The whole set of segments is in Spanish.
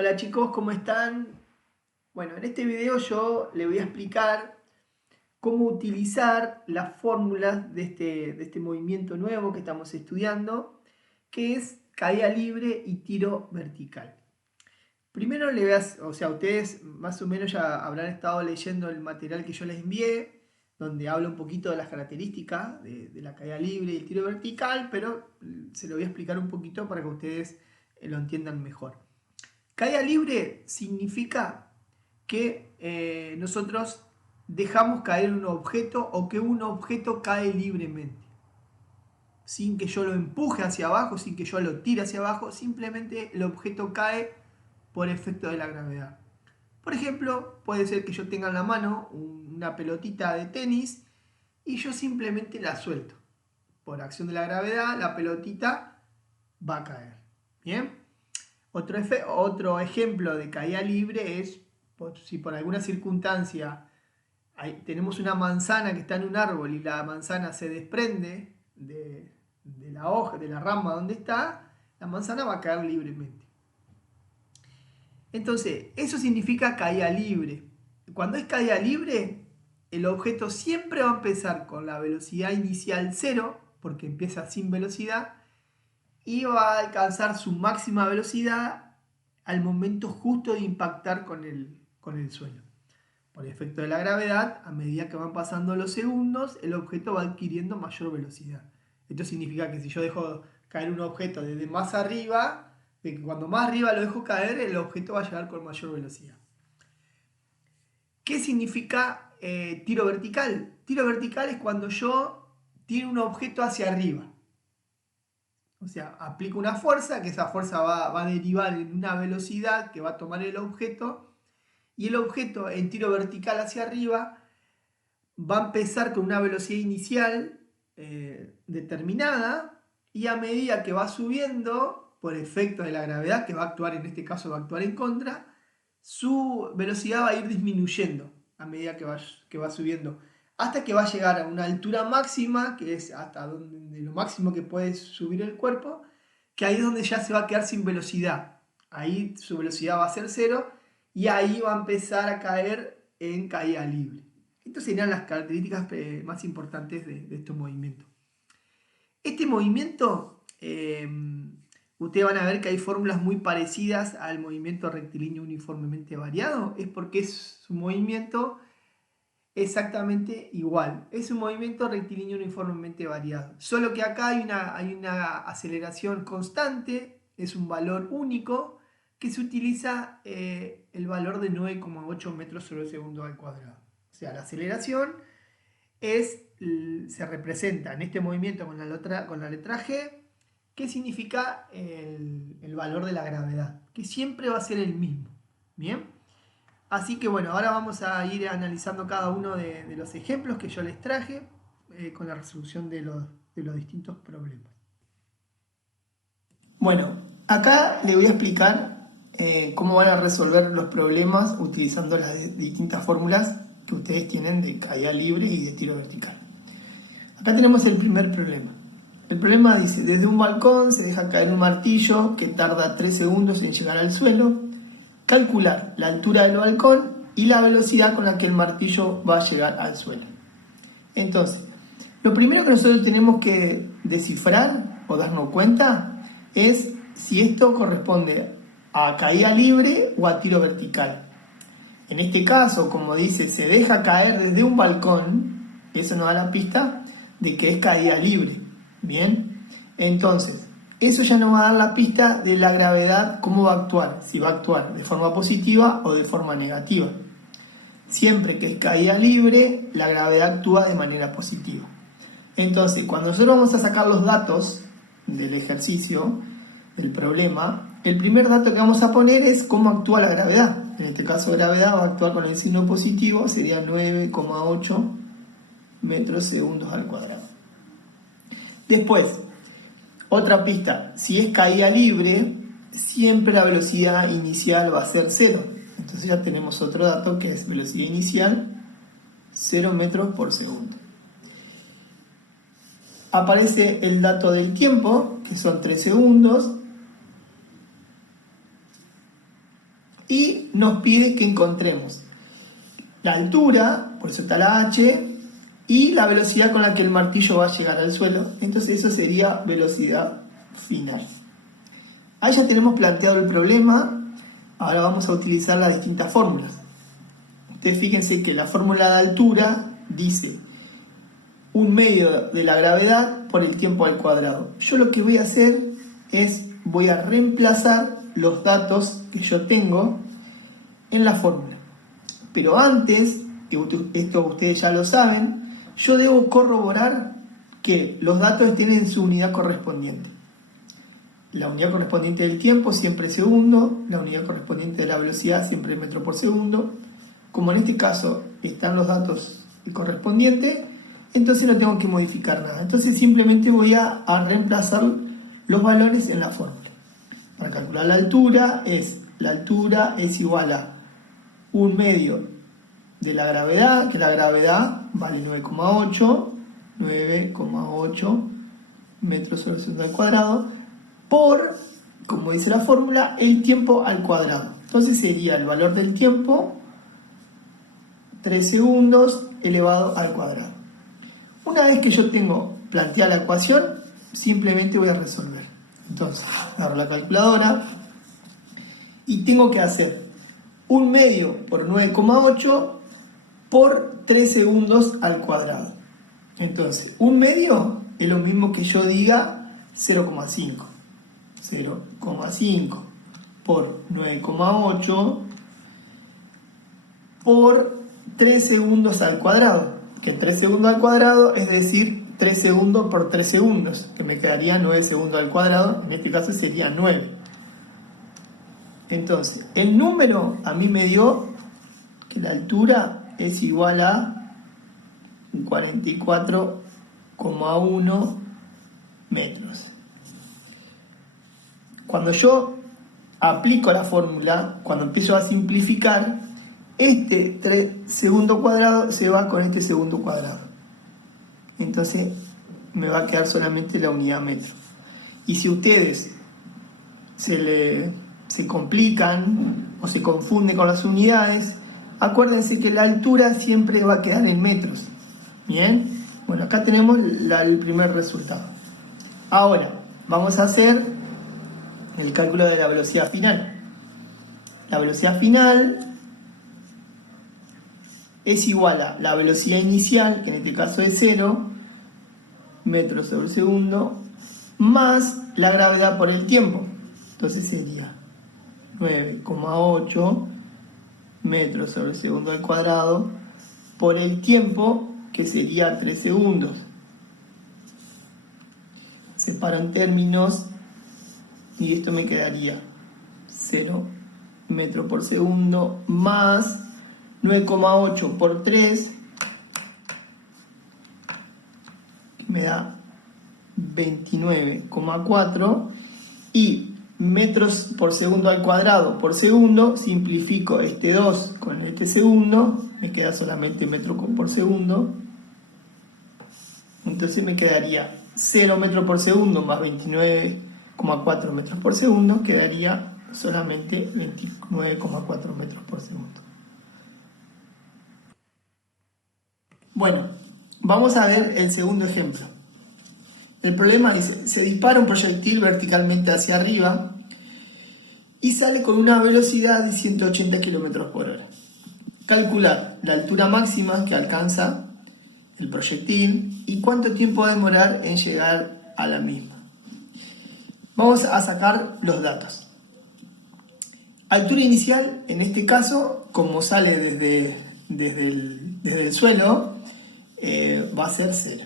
Hola chicos, ¿cómo están? Bueno, en este video yo les voy a explicar cómo utilizar las fórmulas de este movimiento nuevo que estamos estudiando, que es caída libre y tiro vertical. Primero le voy ustedes más o menos ya habrán estado leyendo el material que yo les envié, donde habla un poquito de las características de la caída libre y el tiro vertical, pero se lo voy a explicar un poquito para que ustedes lo entiendan mejor. Caída libre significa que nosotros dejamos caer un objeto o que un objeto cae libremente. Sin que yo lo empuje hacia abajo, sin que yo lo tire hacia abajo, simplemente el objeto cae por efecto de la gravedad. Por ejemplo, puede ser que yo tenga en la mano una pelotita de tenis y yo simplemente la suelto. Por acción de la gravedad, la pelotita va a caer. ¿Bien? Otro ejemplo de caída libre es si por alguna circunstancia tenemos una manzana que está en un árbol y la manzana se desprende de la hoja, de la rama donde está, la manzana va a caer libremente. Entonces, eso significa caída libre. Cuando es caída libre, el objeto siempre va a empezar con la velocidad inicial 0, porque empieza sin velocidad, y va a alcanzar su máxima velocidad al momento justo de impactar con el suelo. Por efecto de la gravedad, a medida que van pasando los segundos, el objeto va adquiriendo mayor velocidad. Esto significa que si yo dejo caer un objeto desde más arriba, de que cuando más arriba lo dejo caer, el objeto va a llegar con mayor velocidad. ¿Qué significa tiro vertical? Tiro vertical es cuando yo tiro un objeto hacia arriba. O sea, aplico una fuerza, que esa fuerza va a derivar en una velocidad que va a tomar el objeto, y el objeto en tiro vertical hacia arriba va a empezar con una velocidad inicial determinada, y a medida que va subiendo, por efecto de la gravedad, que va a actuar, en este caso va a actuar en contra, su velocidad va a ir disminuyendo a medida que va subiendo, hasta que va a llegar a una altura máxima, que es hasta donde lo máximo que puede subir el cuerpo, que ahí es donde ya se va a quedar sin velocidad. Ahí su velocidad va a ser 0 y ahí va a empezar a caer en caída libre. Estas serían las características más importantes de estos movimientos. Este movimiento, ustedes van a ver que hay fórmulas muy parecidas al movimiento rectilíneo uniformemente variado. Es porque es un movimiento exactamente igual. Es un movimiento rectilíneo uniformemente variado. Solo que acá hay una aceleración constante, es un valor único, que se utiliza el valor de 9,8 metros sobre segundo al cuadrado. O sea, la aceleración se representa en este movimiento con la letra G, que significa el valor de la gravedad, que siempre va a ser el mismo. Bien, así que bueno, ahora vamos a ir analizando cada uno de los ejemplos que yo les traje con la resolución de los distintos problemas. Bueno, acá le voy a explicar cómo van a resolver los problemas utilizando las distintas fórmulas que ustedes tienen de caída libre y de tiro vertical. Acá tenemos el primer problema. El problema dice, desde un balcón se deja caer un martillo que tarda 3 segundos en llegar al suelo. Calcular la altura del balcón y la velocidad con la que el martillo va a llegar al suelo. Entonces, lo primero que nosotros tenemos que descifrar o darnos cuenta es si esto corresponde a caída libre o a tiro vertical. En este caso, como dice, se deja caer desde un balcón, eso nos da la pista de que es caída libre. Bien, entonces, eso ya nos va a dar la pista de la gravedad, cómo va a actuar, si va a actuar de forma positiva o de forma negativa. Siempre que es caída libre, la gravedad actúa de manera positiva. Entonces, cuando nosotros vamos a sacar los datos del ejercicio, del problema, el primer dato que vamos a poner es cómo actúa la gravedad. En este caso, gravedad va a actuar con el signo positivo, sería 9,8 metros segundos al cuadrado. Después, otra pista, si es caída libre, siempre la velocidad inicial va a ser 0. Entonces ya tenemos otro dato que es velocidad inicial 0 metros por segundo. Aparece el dato del tiempo, que son 3 segundos. y nos pide que encontremos la altura, por eso está la h, y la velocidad con la que el martillo va a llegar al suelo. Entonces eso sería velocidad final. Ahí ya tenemos planteado el problema. Ahora vamos a utilizar las distintas fórmulas. Ustedes fíjense que la fórmula de altura dice 1/2 de la gravedad por el tiempo al cuadrado. Yo lo que voy a hacer es, voy a reemplazar los datos que yo tengo en la fórmula. Pero antes, esto ustedes ya lo saben, yo debo corroborar que los datos tienen su unidad correspondiente. La unidad correspondiente del tiempo siempre es segundo, la unidad correspondiente de la velocidad siempre es metro por segundo. Como en este caso están los datos correspondientes, entonces no tengo que modificar nada. Entonces simplemente voy a reemplazar los valores en la fórmula. Para calcular la altura es igual a 1/2 de la gravedad, que la gravedad vale 9,8 metros sobre segundo al cuadrado, por, como dice la fórmula, el tiempo al cuadrado. Entonces sería el valor del tiempo, 3 segundos elevado al cuadrado. Una vez que yo tengo planteada la ecuación, simplemente voy a resolver. Entonces, agarro la calculadora y tengo que hacer 1/2 por 9,8 por 3 segundos al cuadrado. Entonces, 1/2 es lo mismo que yo diga 0,5. 0,5 por 9,8 por 3 segundos al cuadrado. Que 3 segundos al cuadrado es decir 3 segundos por 3 segundos. Que me quedaría 9 segundos al cuadrado. En este caso sería 9. Entonces, el número a mí me dio que la altura es igual a 44,1 metros. Cuando yo aplico la fórmula, cuando empiezo a simplificar, este 3 segundo cuadrado se va con este segundo cuadrado. Entonces me va a quedar solamente la unidad metro. Y si ustedes se complican o se confunden con las unidades, acuérdense que la altura siempre va a quedar en metros. Bien, bueno, acá tenemos el primer resultado. Ahora vamos a hacer el cálculo de la velocidad final. La velocidad final es igual a la velocidad inicial, que en este caso es 0 metros sobre segundo, más la gravedad por el tiempo. Entonces sería 9,8 metros sobre segundo al cuadrado por el tiempo, que sería 3 segundos. Separo en términos y esto me quedaría 0 metros por segundo más 9,8 por 3, que me da 29,4, y metros por segundo al cuadrado por segundo, simplifico este 2 con este segundo, me queda solamente metro por segundo. Entonces me quedaría 0 metros por segundo más 29,4 metros por segundo, quedaría solamente 29,4 metros por segundo. Bueno, vamos a ver el segundo ejemplo. El problema dice, se dispara un proyectil verticalmente hacia arriba y sale con una velocidad de 180 km por hora. Calcular la altura máxima que alcanza el proyectil y cuánto tiempo va a demorar en llegar a la misma. Vamos a sacar los datos. Altura inicial, en este caso, como sale desde el suelo, va a ser 0.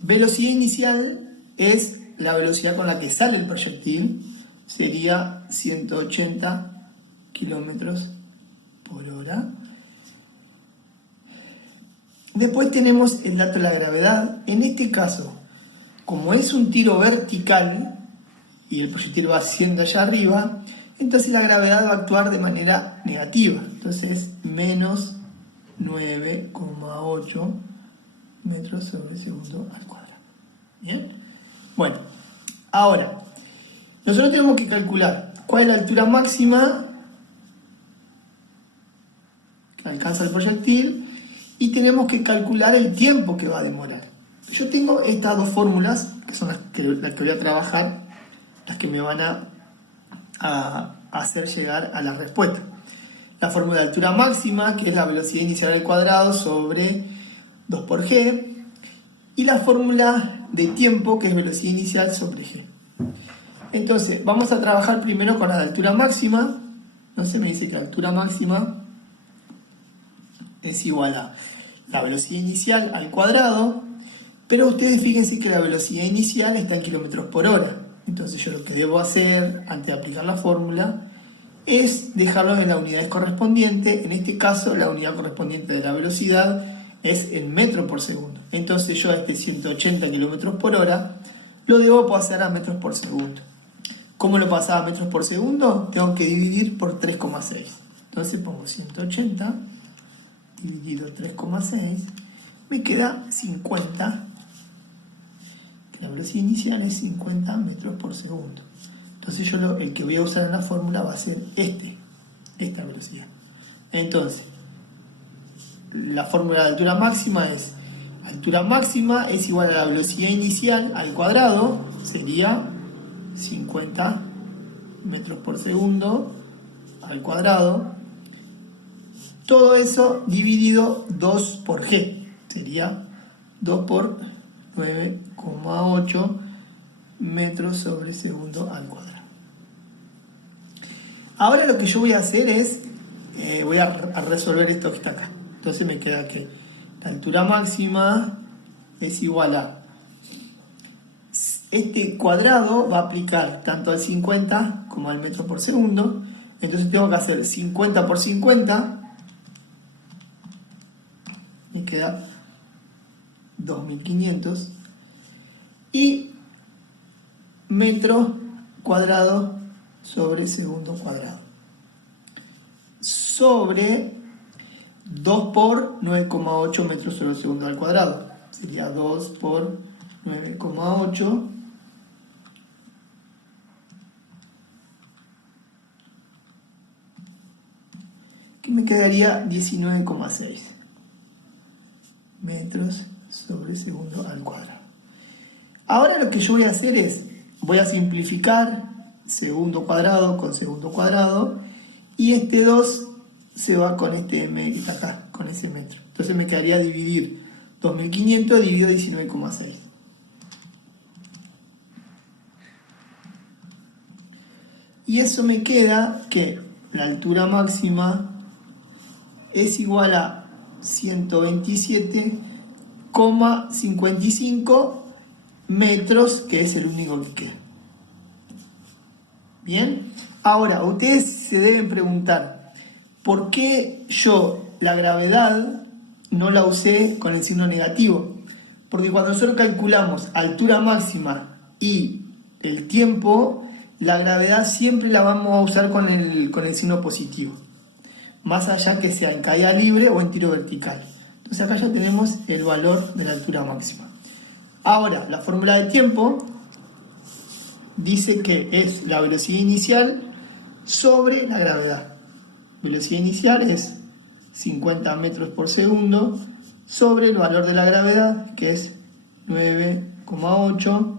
Velocidad inicial es la velocidad con la que sale el proyectil, sería 180 kilómetros por hora. Después tenemos el dato de la gravedad. En este caso, como es un tiro vertical y el proyectil va asciendo allá arriba, entonces la gravedad va a actuar de manera negativa. Entonces, menos 9,8 metros sobre segundo al cuadrado. ¿Bien? Bueno, ahora, nosotros tenemos que calcular cuál es la altura máxima que alcanza el proyectil y tenemos que calcular el tiempo que va a demorar. Yo tengo estas dos fórmulas, que son las que voy a trabajar, las que me van a hacer llegar a la respuesta. La fórmula de altura máxima, que es la velocidad inicial al cuadrado sobre 2 por g, y la fórmula de tiempo, que es velocidad inicial sobre g. Entonces, vamos a trabajar primero con la de altura máxima. Entonces me dice que la altura máxima es igual a la velocidad inicial al cuadrado, pero ustedes fíjense que la velocidad inicial está en kilómetros por hora. Entonces yo lo que debo hacer antes de aplicar la fórmula es dejarlo en las unidades correspondientes. En este caso la unidad correspondiente de la velocidad es en metros por segundo. Entonces yo a este 180 kilómetros por hora lo debo pasar a metros por segundo. ¿Cómo lo pasaba a metros por segundo? Tengo que dividir por 3,6. Entonces pongo 180 dividido 3,6, me queda 50. La velocidad inicial es 50 metros por segundo. Entonces yo el que voy a usar en la fórmula va a ser esta velocidad. Entonces, la fórmula de altura máxima es igual a la velocidad inicial al cuadrado, sería 50 metros por segundo al cuadrado. Todo eso dividido 2 por g, sería 2 por 9,8 metros sobre segundo al cuadrado. Ahora lo que yo voy a hacer es, voy a resolver esto que está acá. Entonces me queda que la altura máxima es igual a, este cuadrado va a aplicar tanto al 50 como al metro por segundo. Entonces tengo que hacer 50 por 50, me queda 2500, y metro cuadrado sobre segundo cuadrado, sobre 2 por 9,8 metros sobre segundo al cuadrado. Sería 2 por 9,8 que me quedaría 19,6 metros sobre segundo al cuadrado. Ahora lo que yo voy a hacer es, voy a simplificar segundo cuadrado con segundo cuadrado, y este 2 se va con este m que está acá, con ese metro. Entonces me quedaría dividir 2500 dividido 19,6. Y eso me queda que la altura máxima es igual a 127,55 metros, que es el único que queda. Bien, ahora ustedes se deben preguntar, ¿por qué yo la gravedad no la usé con el signo negativo? Porque cuando nosotros calculamos altura máxima y el tiempo, la gravedad siempre la vamos a usar con el signo positivo, más allá que sea en caída libre o en tiro vertical. Entonces acá ya tenemos el valor de la altura máxima. Ahora, la fórmula de tiempo dice que es la velocidad inicial sobre la gravedad. Velocidad inicial es 50 metros por segundo sobre el valor de la gravedad, que es 9,8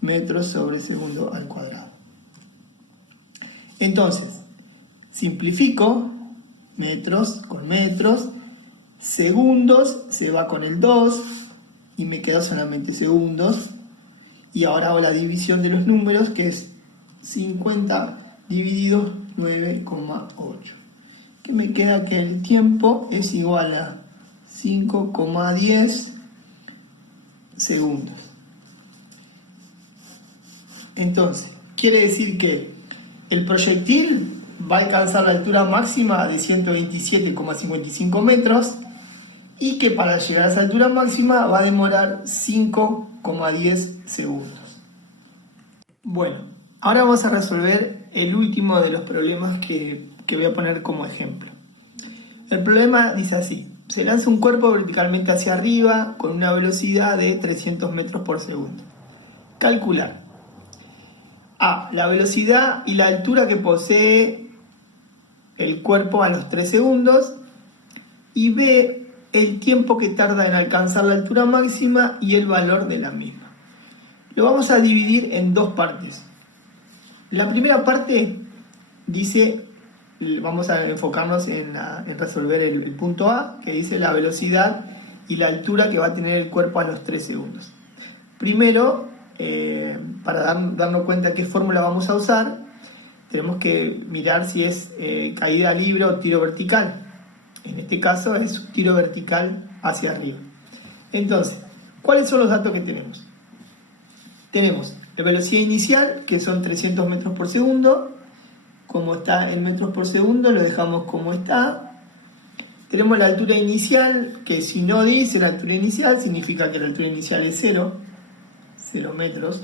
metros sobre segundo al cuadrado. Entonces, simplifico metros con metros, segundos se va con el 2 y me queda solamente segundos. Y ahora hago la división de los números, que es 50 dividido 9,8. Que me queda que el tiempo es igual a 5,10 segundos. Entonces, quiere decir que el proyectil va a alcanzar la altura máxima de 127,55 metros y que para llegar a esa altura máxima va a demorar 5,10 segundos. Bueno, ahora vamos a resolver el último de los problemas que voy a poner como ejemplo. El problema dice así: se lanza un cuerpo verticalmente hacia arriba con una velocidad de 300 metros por segundo. Calcular. A, la velocidad y la altura que posee el cuerpo a los 3 segundos. Y B, el tiempo que tarda en alcanzar la altura máxima y el valor de la misma. Lo vamos a dividir en dos partes. La primera parte dice, vamos a enfocarnos en resolver el punto A, que dice la velocidad y la altura que va a tener el cuerpo a los 3 segundos. Primero, para darnos cuenta qué fórmula vamos a usar, tenemos que mirar si es caída libre o tiro vertical. En este caso es tiro vertical hacia arriba. Entonces, ¿cuáles son los datos que tenemos? Tenemos la velocidad inicial, que son 300 metros por segundo. Como está en metros por segundo, lo dejamos como está. Tenemos la altura inicial, que si no dice la altura inicial, significa que la altura inicial es 0 metros.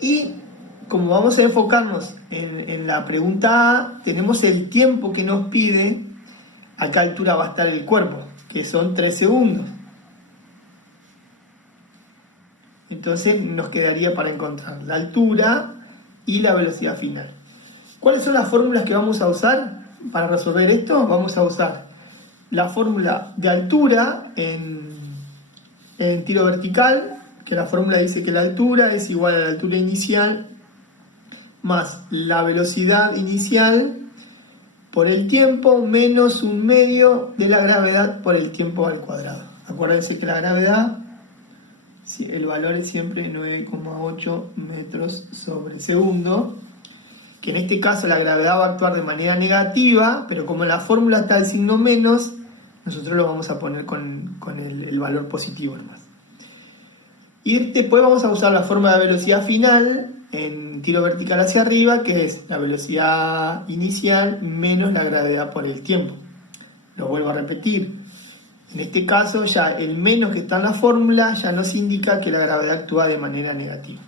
Y como vamos a enfocarnos en la pregunta A, tenemos el tiempo que nos pide a qué altura va a estar el cuerpo, que son 3 segundos. Entonces nos quedaría para encontrar la altura y la velocidad final. ¿Cuáles son las fórmulas que vamos a usar para resolver esto? Vamos a usar la fórmula de altura en tiro vertical, que la fórmula dice que la altura es igual a la altura inicial más la velocidad inicial por el tiempo menos 1/2 de la gravedad por el tiempo al cuadrado. Acuérdense que la gravedad, el valor es siempre 9,8 metros sobre segundo, que en este caso la gravedad va a actuar de manera negativa, pero como en la fórmula está el signo menos, nosotros lo vamos a poner con el valor positivo nomás. Y después vamos a usar la fórmula de velocidad final en tiro vertical hacia arriba, que es la velocidad inicial menos la gravedad por el tiempo. Lo vuelvo a repetir. En este caso, ya el menos que está en la fórmula ya nos indica que la gravedad actúa de manera negativa.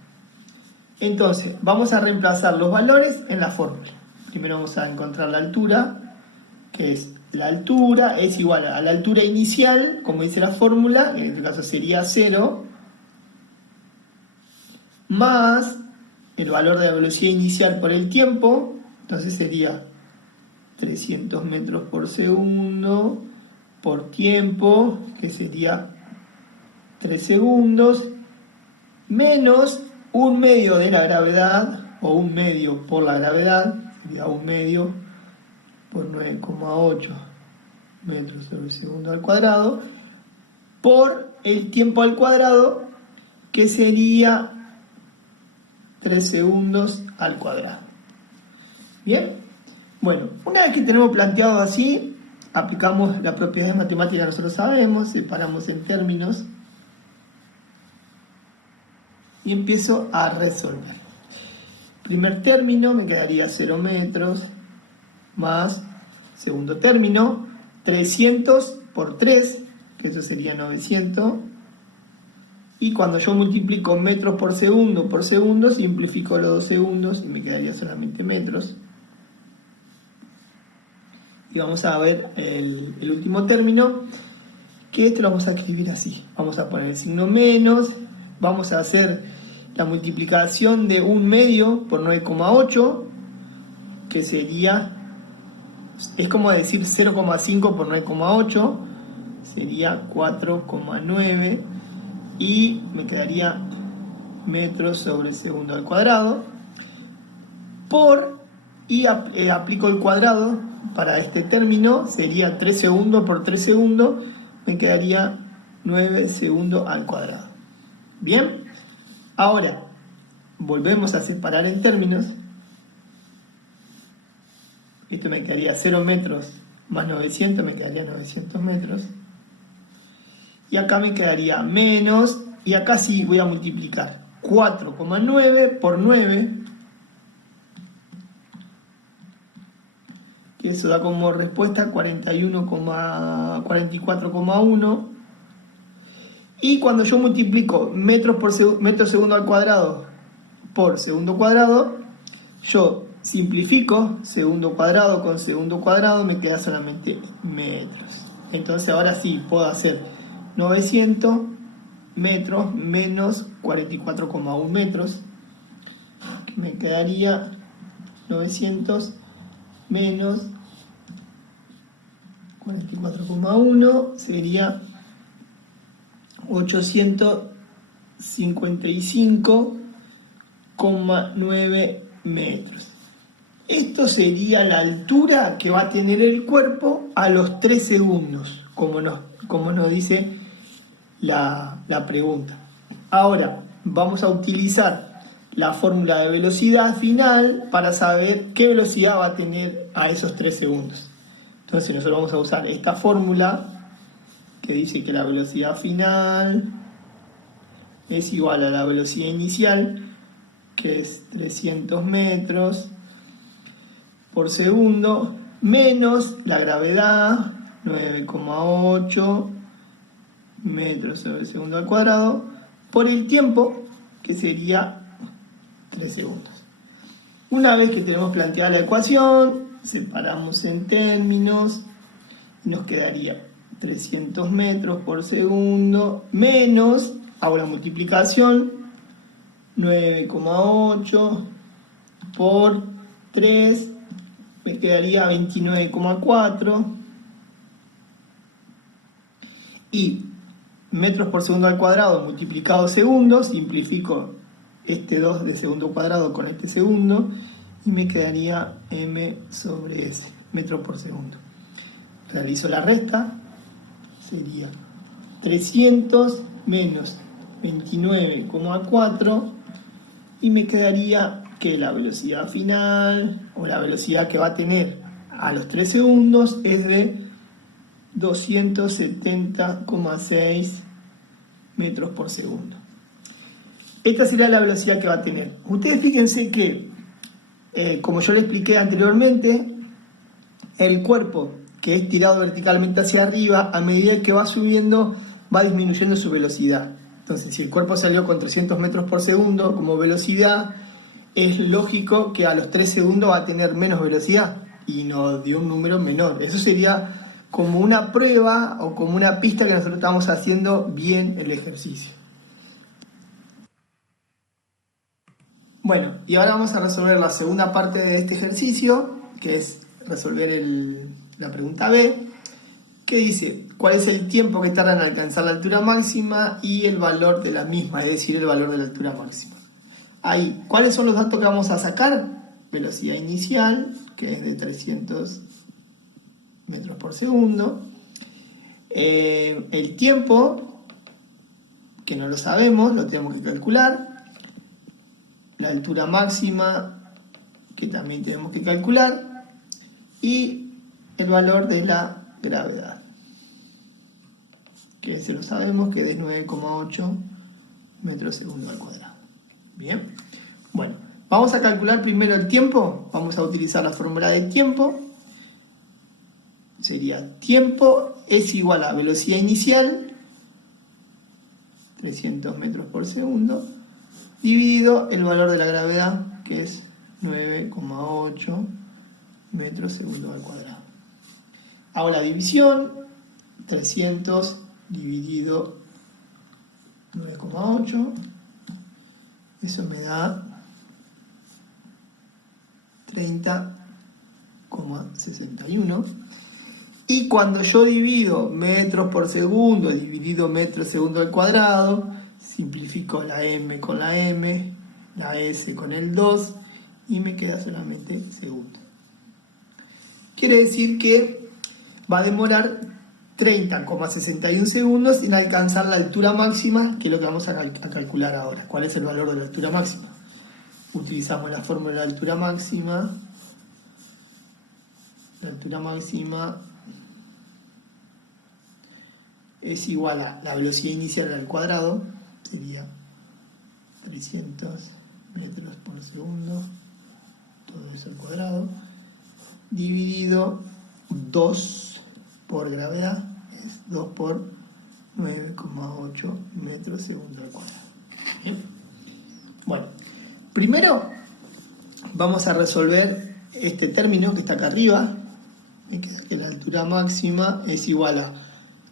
Entonces, vamos a reemplazar los valores en la fórmula. Primero vamos a encontrar la altura, que es la altura es igual a la altura inicial, como dice la fórmula, en este caso sería 0, más el valor de la velocidad inicial por el tiempo, entonces sería 300 metros por segundo por tiempo, que sería 3 segundos, menos 1/2 de la gravedad, o 1/2 por la gravedad, sería 1/2 por 9,8 metros sobre segundo al cuadrado, por el tiempo al cuadrado, que sería 3 segundos al cuadrado. ¿Bien? Bueno, una vez que tenemos planteado así, aplicamos las propiedades matemáticas que nosotros sabemos, separamos en términos y empiezo a resolver. Primer término me quedaría 0 metros más segundo término, 300 por 3, que eso sería 900. Y cuando yo multiplico metros por segundo, simplifico los 2 segundos y me quedaría solamente metros. Y vamos a ver el último término, que esto lo vamos a escribir así. Vamos a poner el signo menos, vamos a hacer la multiplicación de 1/2 por 9,8, que sería, es como decir 0,5 por 9,8, sería 4,9. Y me quedaría metros sobre segundo al cuadrado y aplico el cuadrado para este término, sería 3 segundos por 3 segundos, me quedaría 9 segundos al cuadrado. Bien, ahora volvemos a separar en términos. Esto me quedaría 0 metros más 900, me quedaría 900 metros. Y acá me quedaría menos, y acá sí voy a multiplicar 4,9 por 9, que eso da como respuesta 44,1. Y cuando yo multiplico metros segundo al cuadrado por segundo cuadrado, yo simplifico segundo cuadrado con segundo cuadrado, me queda solamente metros. Entonces ahora sí puedo hacer 900 metros menos 44,1 metros, quedaría 900 menos 44,1 sería 855,9 metros. Esto sería la altura que va a tener el cuerpo a los 3 segundos, como nos dice la pregunta. Ahora vamos a utilizar la fórmula de velocidad final para saber qué velocidad va a tener a esos 3 segundos. Entonces nosotros vamos a usar esta fórmula que dice que la velocidad final es igual a la velocidad inicial, que es 300 metros por segundo, menos la gravedad, 9,8 metros sobre segundo al cuadrado, por el tiempo, que sería 3 segundos. Una vez que tenemos planteada la ecuación, separamos en términos y nos quedaría 300 metros por segundo menos, hago la multiplicación, 9,8 por 3, me quedaría 29,4, y metros por segundo al cuadrado multiplicado segundos, simplifico este 2 de segundo cuadrado con este segundo y me quedaría m sobre s, metros por segundo. Realizo la resta, sería 300 menos 29,4 y me quedaría que la velocidad final, o la velocidad que va a tener a los 3 segundos, es de 270,6 metros por segundo. Esta será la velocidad que va a tener. Ustedes fíjense que, como yo le expliqué anteriormente, el cuerpo que es tirado verticalmente hacia arriba, a medida que va subiendo, va disminuyendo su velocidad. Entonces, si el cuerpo salió con 300 metros por segundo como velocidad, es lógico que a los 3 segundos va a tener menos velocidad y nos dio un número menor. Eso sería como una prueba o como una pista que nosotros estamos haciendo bien el ejercicio. Bueno, y ahora vamos a resolver la segunda parte de este ejercicio, que es resolver la pregunta B, que dice cuál es el tiempo que tarda en alcanzar la altura máxima y el valor de la misma, es decir, el valor de la altura máxima. Ahí, ¿cuáles son los datos que vamos a sacar? Velocidad inicial, que es de 300 metros por segundo. El tiempo, que no lo sabemos, lo tenemos que calcular. La altura máxima, que también tenemos que calcular. Y el valor de la gravedad, que se lo sabemos, que es de 9,8 metros segundo al cuadrado. Bien, bueno, vamos a calcular primero el tiempo. Vamos a utilizar la fórmula del tiempo. Sería tiempo es igual a velocidad inicial, 300 metros por segundo, dividido el valor de la gravedad, que es 9,8 metros segundo al cuadrado. Hago la división, 300 dividido 9,8, eso me da 30,61. Y cuando yo divido metros por segundo dividido metros segundo al cuadrado, simplifico la m con la m, la s con el 2 y me queda solamente segundo. Quiere decir que va a demorar 30,61 segundos en alcanzar la altura máxima, que es lo que vamos a calcular ahora. ¿Cuál es el valor de la altura máxima? Utilizamos la fórmula de la altura máxima. La altura máxima es igual a la velocidad inicial al cuadrado, sería 300 metros por segundo, todo eso al cuadrado, dividido 2 por gravedad, es 2 por 9,8 metros segundo al cuadrado. ¿Bien? Bueno, primero vamos a resolver este término que está acá arriba, que la altura máxima es igual a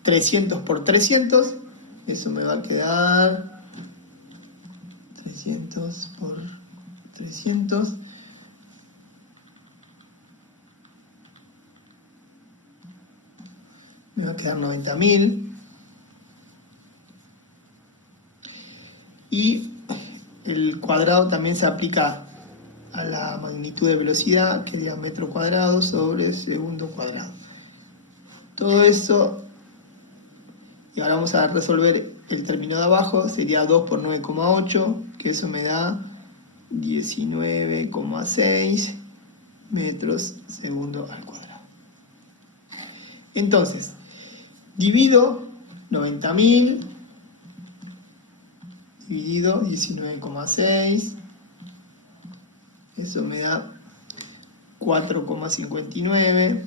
300 por 300, eso me va a quedar 300 por 300. Me va a quedar 90.000. Y el cuadrado también se aplica a la magnitud de velocidad, que sería metro cuadrado sobre segundo cuadrado. Todo eso, y ahora vamos a resolver el término de abajo, sería 2 por 9,8, que eso me da 19,6 metros segundo al cuadrado. Entonces, divido 90.000 dividido 19,6, eso me da 4,59,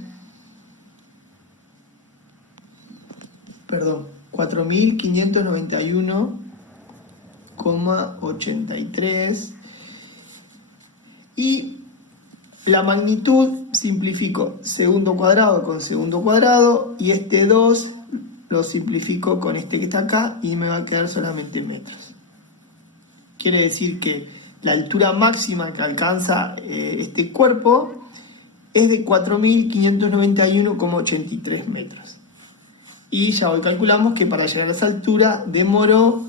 perdón, 4.591,83, y la magnitud simplifico segundo cuadrado con segundo cuadrado, y este 2 lo simplifico con este que está acá y me va a quedar solamente en metros. Quiere decir que la altura máxima que alcanza este cuerpo es de 4.591,83 metros. Y ya hoy calculamos que para llegar a esa altura demoró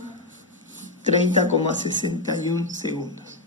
30,61 segundos.